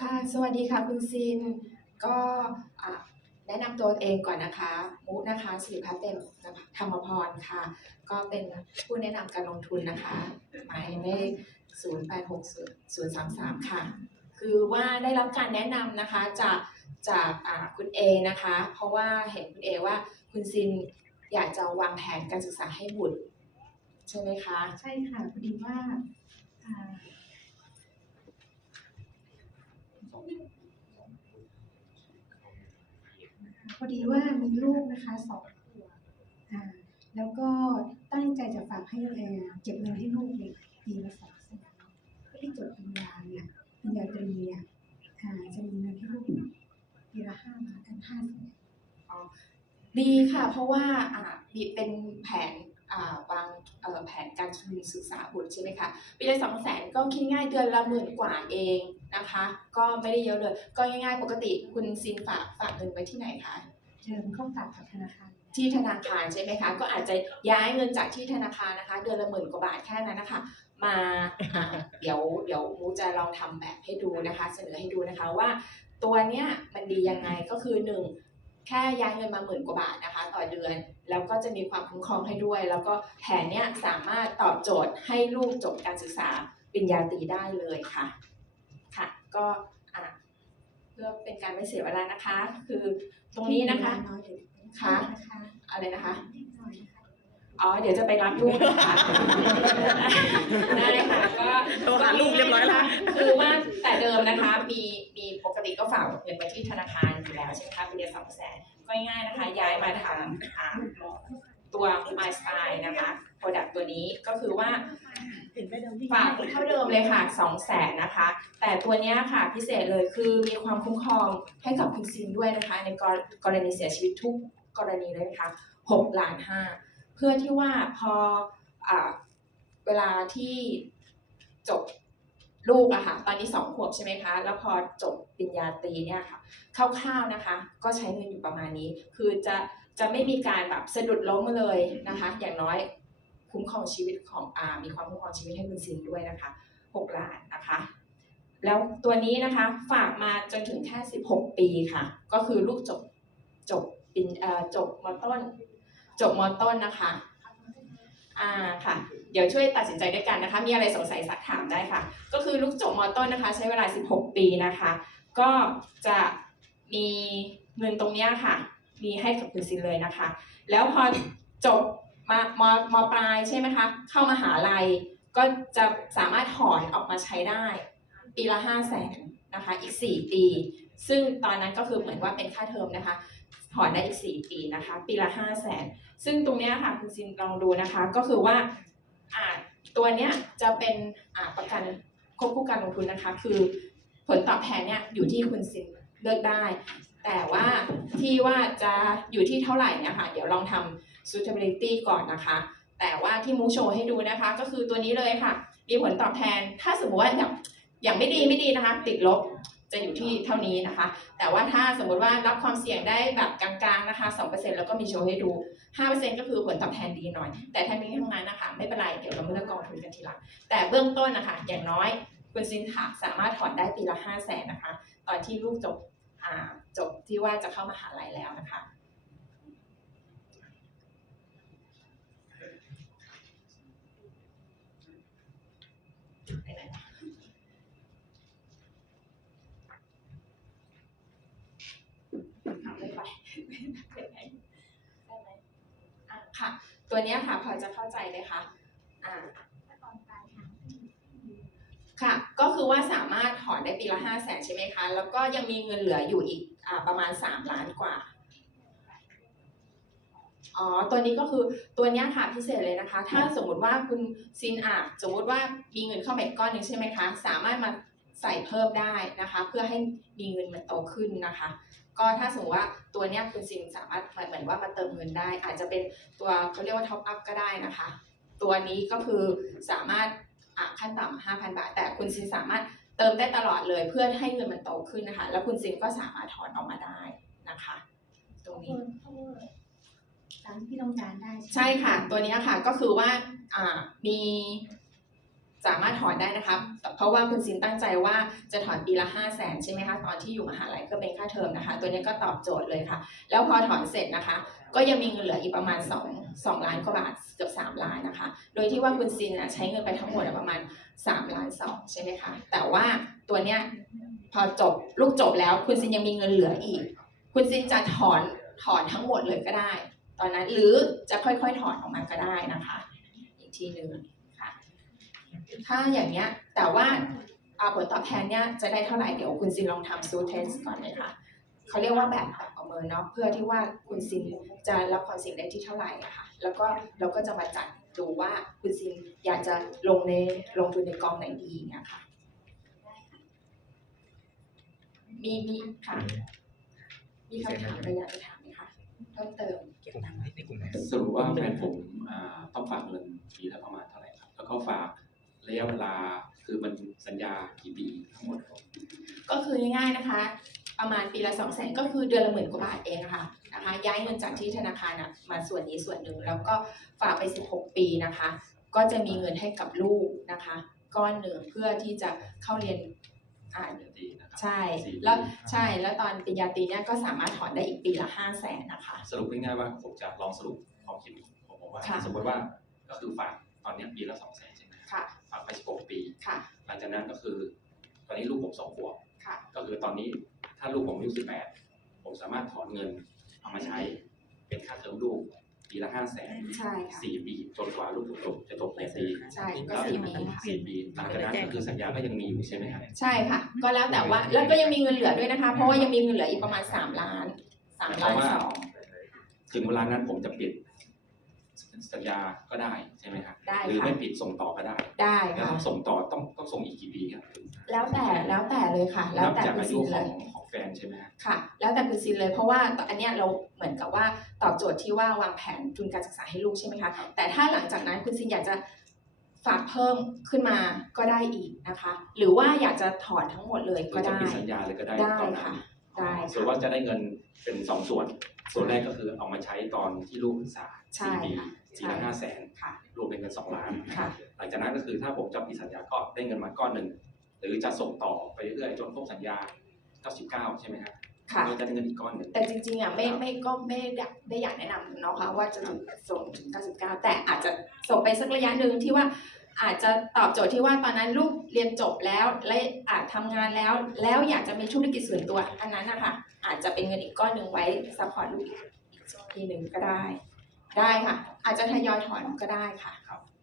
ค่ะ สวัสดีค่ะคุณซิน ก็แนะนำตัวเองก่อนนะคะ มุกนะคะสิริพัฒน์เต็มธรรมพรค่ะ ก็เป็นผู้แนะนำการลงทุนนะคะ หมายเลข086033 ค่ะ คือว่าได้รับการแนะนำนะคะจากจากคุณเอนะคะ เพราะว่าเห็นคุณเอว่าคุณซินอยากจะวางแผนการศึกษาให้บุตร ใช่ไหมคะ ใช่ค่ะพอดีว่า พอดีว่ามีลูกนะคะสองขวบอ่าแล้วก็ตั้งใจจะฝากให้เอ่อเก็บเงินให้ลูกเนี่ยปีละสองแสนเพื่อที่จดปริญญาเนี่ยปริญญาตรีเนี่ยอ่าจะมีเงินให้ลูกปีละห้าล้านห้าแสนดีค่ะ เพราะว่าอ่ามีเป็นแผน วางเอ่อแผนการทุนศึกษาบุตรใช่ไหมคะปีละสองแสนก็คิดง่ายเดือนละหมื่นกว่าเองนะคะ ก็ไม่ได้เยอะเลย ก็ง่ายๆ ปกติคุณซินฝากฝากเงินไว้ที่ไหนคะเชิญเข้าฝากกับธนาคารที่ธนาคารใช่ไหมคะ ก็อาจจะย้ายเงินจากที่ธนาคารนะคะ เดือนละหมื่นกว่าบาทแค่นั้นนะคะ มาอ่าเดี๋ยวเดี๋ยวมูจะลองทำแบบให้ดูนะคะ เสนอให้ดูนะคะว่าตัวเนี้ยมันดียังไงก็คือหนึ่ง แค่ย้ายเงินมาหมื่นกว่าบาทนะคะต่อเดือน แล้วก็จะมีความคุ้มครองให้ด้วย แล้วก็แผนเนี้ยสามารถตอบโจทย์ให้ลูกจบการศึกษาปริญญาตรีได้เลยค่ะค่ะ ก็อะเพื่อเป็นการไม่เสียเวลานะคะ คือตรงนี้นะคะน้อยเดี๋ยวค่ะนะคะอะไรนะคะนิดหน่อยนะคะอ๋อ เดี๋ยวจะไปรับลูกนะคะได้ค่ะก็โทรหาลูกเรียบร้อยแล้วคือว่าแต่เดิมนะคะมีมี ปกติก็ฝากเงินไว้ที่ธนาคารอยู่แล้วใช่ไหมคะเป็นเดือนสองแสนก็ง่ายๆนะคะ ย้ายมาทำตัว My Style นะคะ Product ตัวนี้ก็คือว่าฝากเท่าเดิมเลยค่ะสองแสนนะคะ แต่ตัวนี้ค่ะพิเศษเลยคือมีความคุ้มครองให้กับคุณซินด้วยนะคะ ในกรณีเสียชีวิตทุกกรณีเลยนะคะหกล้านห้าเพื่อที่ว่าพออเวลาที่จบ ลูกอะค่ะตอนนี้สองขวบใช่ไหมคะ แล้วพอจบปริญญาตรีเนี่ยค่ะคร่าวๆนะคะ ก็ใช้เงินอยู่ประมาณนี้ คือจะจะไม่มีการแบบสะดุดล้มเลยนะคะ อย่างน้อยคุ้มครองชีวิตของอามีความคุ้มครองชีวิตให้คุณซินด้วยนะคะ6ล้านนะคะ แล้วตัวนี้นะคะฝากมาจนถึงแค่ 16 ปีค่ะ ก็คือลูกจบจบปินจบมต้น จบมต้นนะคะอ่าค่ะ เดี๋ยวช่วยตัดสินใจด้วยกันนะคะ มีอะไรสงสัยสักถามได้ค่ะ ก็คือลูกจบมอต้นนะคะ ใช้เวลา 16 ปีนะคะ ก็จะมีเงินตรงนี้ค่ะ มีให้กับคุณซินเลยนะคะ แล้วพอจบมามมปลายใช่ไหมคะ เข้ามาหาลัยก็จะสามารถถอนออกมาใช้ได้ ปีละห้าแสนนะคะ อีกสี่ปี ซึ่งตอนนั้นก็คือเหมือนว่าเป็นค่าเทอมนะคะ ถอนได้อีกสี่ปีนะคะ ปีละห้าแสนซึ่งตรงนี้ค่ะคุณซินลองดูนะคะ ก็คือว่า ตัวเนี้ยจะเป็นอ่าประกันควบคู่การลงทุนนะคะ คือผลตอบแทนเนี่ยอยู่ที่คุณซินเลือกได้ แต่ว่าที่ว่าจะอยู่ที่เท่าไหร่เนะคะเดี๋ยวลองทำ suitability ก่อนนะคะ แต่ว่าที่มูโชว์ให้ดูนะคะ ก็คือตัวนี้เลยค่ะ มีผลตอบแทนถ้าสมมติว่าอย่างอย่างไม่ดีไม่ดีนะคะ ติดลบ จะอยู่ที่เท่านี้นะคะ แต่ว่าถ้าสมมติว่ารับความเสี่ยงได้แบบกลางๆนะคะ 2%แล้วก็มีโชว์ให้ดู 5%ก็คือผลตอบแทนดีหน่อย แต่ทั้งนี้ทั้งนั้นนะคะ ไม่เป็นไร เดี๋ยวเรามาเลือกกองทุนกันทีหลัง แต่เบื้องต้นนะคะ อย่างน้อยคุณซินค่ะสามารถถอนได้ปีละ 5 0 0แสนนะคะ ตอนที่ลูกจบจบที่ว่าจะเข้ามหาลัยแล้วนะคะ ไปไหนวะเอาไม่ ไปไปไหนได้ไหมอะค่ะ ตัวเนี้ยค่ะพอจะเข้าใจไหมคะอ่าค่ะ ก็คือว่าสามารถถอนได้ปีละห้าแสนใช่ไหมคะ แล้วก็ยังมีเงินเหลืออยู่อีกอประมาณสามล้านกว่า อ๋อ ตัวนี้ก็คือตัวนี้ค่ะพิเศษเลยนะคะ ถ้าสมมุติว่าคุณซินอาสมมุติว่ามีเงินเข้ามาอีกก้อนหนึ่งใช่ไหมคะ สามารถมาใส่เพิ่มได้นะคะ เพื่อให้มีเงินมันโตขึ้นนะคะ ก็ถ้าสมมติว่าตัวเนี้ยคุณซินสามารถเหมือนว่ามาเติมเงินได้ อาจจะเป็นตัวเขาเรียกว่าท็อปอัพก็ได้นะคะ ตัวนี้ก็คือสามารถอะขั้นต่ำห้าพันบาท แต่คุณซินสามารถเติมได้ตลอดเลยเพื่อให้เงินมันโตขึ้นนะคะ แล้วคุณซินก็สามารถถอนออกมาได้นะคะ ตรงนี้ตามที่ต้องการได้ไหมใช่ค่ะ ตัวเนี้ยค่ะก็คือว่าอ่ามี สามารถถอนได้นะคะ เพราะว่าคุณซินตั้งใจว่าจะถอนปีละ 5 0 0แสนใช่ไหมคะ ตอนที่อยู่มหาลัยก็เป็นค่าเทอมนะคะ ตัวนี้ก็ตอบโจทย์เลยค่ะ แล้วพอถอนเสร็จนะคะ ก็ยังมีเงินเหลืออีกประมาณ 2 2 ล้านกว่าบาทเกือบ3ล้านนะคะ โดยที่ว่าคุณซินน่ะใช้เงินไปทั้งหมดประมาณ 3 ล้าน2ใช่ไหมคะ แต่ว่าตัวเนี้ยพอจบลูกจบแล้วคุณซินยังมีเงินเหลืออีก คุณซินจะถอนถอนทั้งหมดเลยก็ได้ ตอนนั้นหรือจะค่อยๆถอนออกมาก็ได้นะคะ อีกทีหนึ่ง ถ้าอย่างเนี้ยแต่ว่าอ่าผลตอบแทนเนี้ยจะได้เท่าไหร่ เดี๋ยวคุณซินลองทำซูเทสก่อนเลยค่ะเขาเรียกว่าแบบแบบประเมินเนาะเพื่อที่ว่าคุณซินจะรับความเสี่ยงได้ที่เท่าไหร่อะค่ะแล้วก็เราก็จะมาจัดดูว่าคุณซินอยากจะลงในลงทุนในกองไหนดีเงี้ยค่ะมีมีค่ะ มีคำถามอะไรอยากจะถามไหมคะเพิ่มเติมเก็บตังค์ไว้ในกลุ่มไหนสรุปว่าแฟนผมอ่าต้องฝากเงินปีละประมาณเท่าไหร่ครับแล้วก็ฝาก ระยะเวลาคือมันสัญญากี่ปีทั้งหมดครับก็คือง่ายๆนะคะ ประมาณปีละสองแสนก็คือเดือนละหมื่นกว่าบาทเองอะค่ะนะคะย้ายเงินจากที่ธนาคารอะมาส่วนนี้ส่วนหนึ่งแล้วก็ฝากไป 16 ปีนะคะ ก็จะมีเงินให้กับลูกนะคะ ก้อนหนึ่งเพื่อที่จะเข้าเรียนอ่าปริญญาตรีนะครับใช่สี่ปีแล้วใช่แล้วตอนปริญญาตรีเนี่ยก็สามารถถอนได้อีกปีละห้าแสนนะคะ สรุปง่ายๆว่าผมจะลองสรุปความคิดของผมว่าค่ะสมมติว่าก็คือฝากตอนเนี้ยปีละสองแสนใช่ไหมครั บค่ะฝากไป16ปีค่ะหลังจากนั้นก็คือ ตอนนี้ลูกผมสองขวบค่ะ ก็คือตอนนี้ถ้าลูกผมอายุ18ผมสามารถถอนเงินเอามาใช้เป็นค่าเทอมลูกปีละห้าแสนใช่ค่ะสี่ปีจนกว่าลูกผมจบจะจบปริญญาตรีใช่ก็สี่ปีค่ะสี่ปีหลังจากนั้นก็คือสัญญาก็ยังมีอยู่ใช่ไหมครับใช่ค่ะ ก็แล้วแต่ว่าแล้วก็ยังมีเงินเหลือด้วยนะคะ เพราะว่ายังมีเงินเหลืออีกประมาณ3ล้าน3ล้านสองถึงเวลานั้นผมจะปิดสั ญญาก็ได้ใช่ไหมครับได้หรือค่ะไม่ปิดส่งต่อก็ได้ได้แล้วค่ะถ้าส่งต่อต้องต้องส่งอีกกี่ปีครับแล้วแต่แล้วแต่เลยค่ะ แล้วนับแต่จากคุณอาซิยุนขเลองยของแฟนใช่ไหมครับค่ะ แล้วแต่คุณซินเลย เพราะว่าอันเนี้ยเราเหมือนกับว่าตอบโจทย์ที่ว่าวางแผนทุนการศึกษาให้ลูกใช่ไหมคะ แต่ถ้าหลังจากนั้นคุณซินอยากจะฝากเพิ่มขึ้นมาก็ได้อีกนะคะ หรือว่าอยากจะถอนทั้งหมดเลยหรืก็อจะได้ ปิดสัญญาเลยก็ได้ได้ตอนนั้ค่ะ นได้ส่วนค่ะว่าจะได้เงินเป็นสองส่วน ส่วนแรกก็คือเอามาใช้ตอนที่ลูกศึกษาใช่สี่ปีค่ะสี่ละใช่ห้าแสนค่ะรวมเป็นเงินสองล้านค่ะหลังจากนั้นก็คือถ้าผมจะปิดสัญญาก็ได้เงินมาก้อนหนึ่งหรือจะส่งต่อไปเรื่อยๆจนครบสัญญา 99 ใช่ไหมครับค่ะก็จะได้เงินอีกก้อนหนึ่งแต่จริงๆอะไม่ไม่ก็ไม่ได้ได้อยากแนะนำเนาะค่ะว่าจะถึงส่งถึง 99 แต่อาจจะส่งไปสักระยะหนึ่งที่ว่า อาจจะตอบโจทย์ที่ว่าตอนนั้นลูกเรียนจบแล้วและอาจทำงานแล้ว แล้วอยากจะมีธุรกิจส่วนตัวอันนั้นนะคะอาจจะเป็นเงินอีกก้อนหนึ่งไว้ซัพพอร์ตลูกอีกทีหนึ่งก็ได้ ได้ค่ะ อาจจะทยอยถอนก็ได้ค่ะ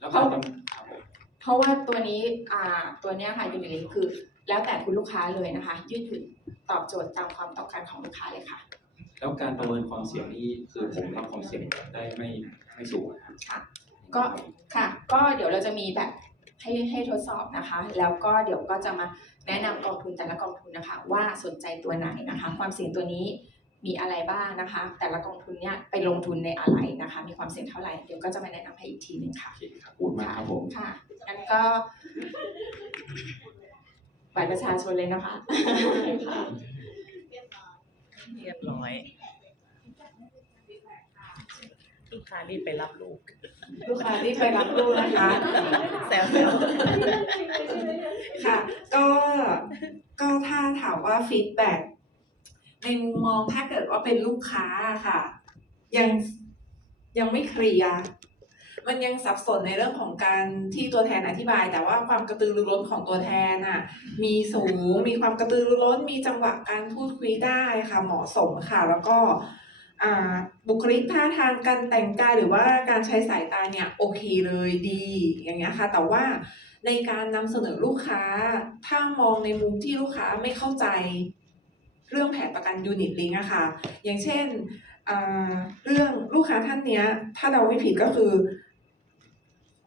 แล้วก็ต้องครับผมเพราะว่าตัวนี้อ่าตัวเนี้ยค่ะยูนิลิคือ แล้วแต่คุณลูกค้าเลยนะคะ ยืดหยุ่นตอบโจทย์ตามความต้องการของลูกค้าเลยค่ะ แล้วการประเมินความเสี่ยงนี่คือผมรับความเสี่ยงได้ไม่ไม่สูงนะครับค่ะ ก็ค่ะก็เดี๋ยวเราจะมีแบบให้ให้ทดสอบนะคะ แล้วก็เดี๋ยวก็จะมาแนะนำกองทุนแต่ละกองทุนนะคะ ว่าสนใจตัวไหนนะคะ ความเสี่ยงตัวนี้มีอะไรบ้างนะคะ แต่ละกองทุนเนี่ยไปลงทุนในอะไรนะคะ มีความเสี่ยงเท่าไหร่เดี๋ยวก็จะมาแนะนำให้อีกทีหนึ่งค่ะโอเคครับขอบคุณมากครับผมค่ะงั้นก็บัตรประชาชนเลยนะคะค่ะเรียบร้อย ลูกค้ารีบไปรับลูก ลูกค้าที่ไปรับลูกนะคะแซวแซวค่ะ ก็ก็ถ้าถามว่าฟีดแบ็กในมุมมองถ้าเกิดว่าเป็นลูกค้าค่ะ ยังยังไม่เคลียร์มันยังสับสนในเรื่องของการที่ตัวแทนอธิบาย แต่ว่าความกระตือรือร้นของตัวแทนอะ มีสูงมีความกระตือรือร้น มีจังหวะการพูดคุยได้ค่ะเหมาะสมค่ะ แล้วก็อ่า บุคลิกท่าทางการแต่งกายหรือว่าการใช้สายตาเนี่ยโอเคเลยดีอย่างเงี้ยค่ะ แต่ว่าในการนำเสนอลูกค้า ถ้ามองในมุมที่ลูกค้าไม่เข้าใจเรื่องแผนประกันยูนิตลิงอะค่ะ อย่างเช่นเรื่องลูกค้าท่านเนี้ย ถ้าเราไม่ผิดก็คือ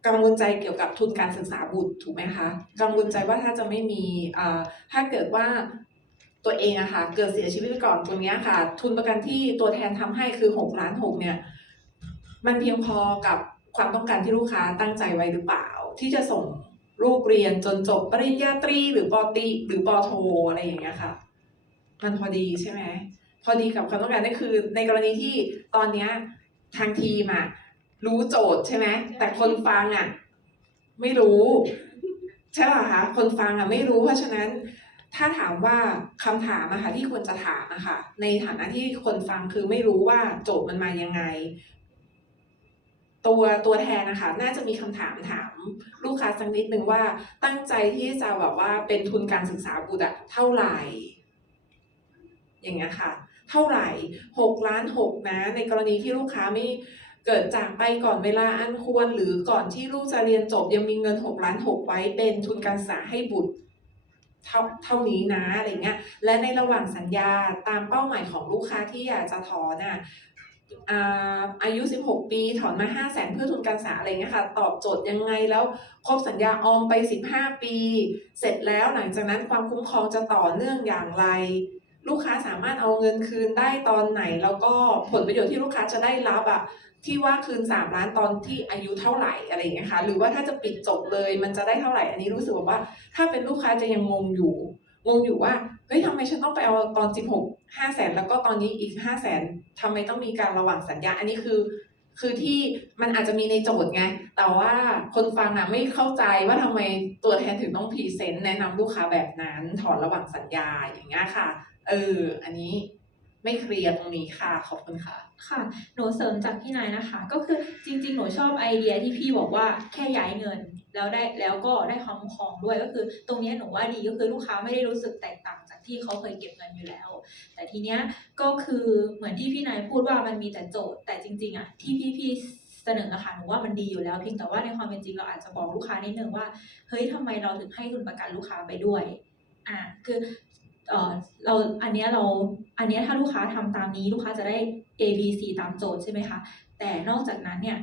กังวลใจเกี่ยวกับทุนการศึกษาบุตรถูกไหมคะ กังวลใจว่าถ้าจะไม่มีถ้าเกิดว่า ตัวเองอะค่ะเกิดเสียชีวิตไปก่อนตรงเนี้ยค่ะ ทุนประกันที่ตัวแทนทำให้คือหกล้านหกเนี่ยมันเพียงพอกับความต้องการที่ลูกค้าตั้งใจไว้หรือเปล่า ที่จะส่งลูกเรียนจนจบปริญญาตรีหรือปอตีหรือปอโทอะไรอย่างเงี้ยค่ะ มันพอดีใช่ไหมพอดีกับความต้องการนั่นคือ ในกรณีที่ตอนเนี้ยทางทีมอะรู้โจทย์ใช่ไหมแต่คนฟังอะไม่รู้ ใช่ป่ะคะคนฟังอะไม่รู้เพราะฉะนั้น ถ้าถามว่าคำถามอะค่ะที่ควรจะถามอะค่ะในฐานะที่คนฟังคือไม่รู้ว่าโจทย์มันมายังไง ตัวตัวแทนนะคะ น่าจะมีคำถามถามลูกค้าสักนิดนึงว่าตั้งใจที่จะแบบว่าเป็นทุนการศึกษาบุตรอะเท่าไหร่ อย่างเงี้ยค่ะ เท่าไหร่หกล้านหกนะ ในกรณีที่ลูกค้าไม่เกิดจากไปก่อนเวลาอันควร หรือก่อนที่ลูกจะเรียนจบยังมีเงินหกล้านหกไว้เป็นทุนการศึกษาให้บุตร เท่าเท่านี้นะอะไรเงี้ย และในระหว่างสัญญาตามเป้าหมายของลูกค้าที่อยากจะถอนน่ะอายุ 16 ปี ถอนมา 5 0 0แสนเพื่อทุนการศึกษาอะไรเงี้ยค่ะ ตอบโจทย์ยังไงแล้วครบสัญญาออมไป 15 ปี เสร็จแล้วหลังจากนั้นความคุ้มครองจะต่อเนื่องอย่างไร ลูกค้าสามารถเอาเงินคืนได้ตอนไหน แล้วก็ผลประโยชน์ที่ลูกค้าจะได้รับอะ ที่ว่าคืน 3 ล้านตอนที่อายุเท่าไหร่อะไรอย่างเงี้ยค่ะหรือว่าถ้าจะปิดจบเลยมันจะได้เท่าไหร่ อันนี้รู้สึกว่า ถ้าเป็นลูกค้าจะยังงงอยู่งงอยู่ว่าเฮ้ยทำไมฉันต้องไปเอาตอน 16 5แสนแล้วก็ตอนนี้อีก5แสนทำไมต้องมีการระหว่างสัญญา อันนี้คือ คือที่มันอาจจะมีในโจทย์ไง แต่ว่าคนฟังอะไม่เข้าใจว่าทำไมตัวแทนถึงต้องพรีเซนต์แนะนำลูกค้าแบบนั้นถอนระหว่างสัญญาอย่างเงี้ยค่ะ เออ อันนี้ ไม่เคลียร์ตรงนี้ค่ะ ขอบคุณค่ะ ค่ะ หนูเสริมจากพี่นายนะคะ ก็คือจริง ๆ หนูชอบไอเดียที่พี่บอกว่าแค่ย้ายเงิน แล้วได้แล้วก็ได้ความคุ้มครองด้วยก็คือ ตรงนี้หนูว่าดีก็คือลูกค้าไม่ได้รู้สึกแตกต่างจากที่เขาเคยเก็บเงินอยู่แล้ว แต่ทีเนี้ยก็คือเหมือนที่พี่นายพูดว่ามันมีแต่โจทย์ แต่จริง ๆอะที่พี่พี่เสนออะค่ะหนูว่ามันดีอยู่แล้วเพียงแต่ว่าในความเป็นจริงเราอาจจะบอกลูกค้านิดนึงว่าเฮ้ยทำไมเราถึงให้ทุนประกันลูกค้าไปด้วยอ่าคือ เราอันนี้เราอันนี้ถ้าลูกค้าทำตามนี้ลูกค้าจะได้ A B C ตามโจทย์ใช่ไหมคะแต่นอกจากนั้นเนี่ย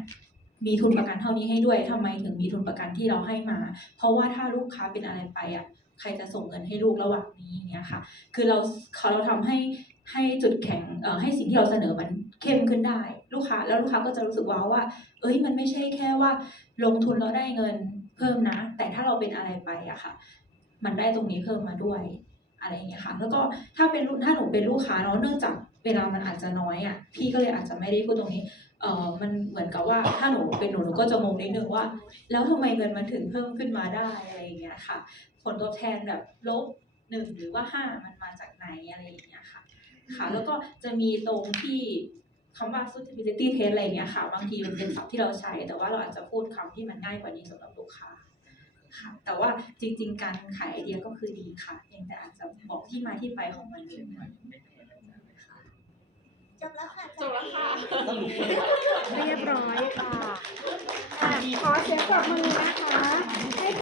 มีทุนประกันเท่านี้ให้ด้วยทำไมถึงมีทุนประกันที่เราให้มา เพราะว่าถ้าลูกค้าเป็นอะไรไปอะใครจะส่งเงินให้ลูกระหว่างนี้เงี้ยค่ะ คือเราเขาเราทำให้ให้จุดแข็งเอ่อให้สิ่งที่เราเสนอมันเข้มขึ้นได้ ลูกค้าแล้วลูกค้าก็จะรู้สึกว้าวว่า เอ้ยมันไม่ใช่แค่ว่า ลงทุนแล้วได้เงินเพิ่มนะ แต่ถ้าเราเป็นอะไรไปอะค่ะ มันได้ตรงนี้เพิ่มมาด้วย อะไรอย่างเงี้ยค่ะ แล้วก็ถ้าเป็นลูกถ้าหนูเป็นลูกค้าเนาะเนื่องจากเวลามันอาจจะน้อยอะพี่ก็เลยอาจจะไม่ได้พูดตรงนี้เออมันเหมือนกับว่าถ้าหนูเป็นหนูหนูก็จะงงนิดนึงว่า แล้วทำไมเงินมันถึงเพิ่มขึ้นมาได้อะไรอย่างเงี้ยค่ะ ผลตอบแทนแบบลบหนึ่งหรือว่าห้ามันมาจากไหนอะไรอย่างเงี้ยค่ะ ค่ะ แล้วก็จะมีตรงที่คำว่า suitability test อะไรอย่างเงี้ยค่ะ บางทีมันเป็นศัพท์ที่เราใช้ แต่ว่าเราอาจจะพูดคำที่มันง่ายกว่านี้สำหรับลูกค้า ค่ะแต่ว่าจริง ๆ การขายไอเดียก็คือดีค่ะเพียงแต่อาจจะบอกที่มาที่ไปของมันนิดนึงค่ะจบแล้วค่ะจบแล้วค่ะเรียบร้อยค่ะขอเสียงปรบมือนะคะ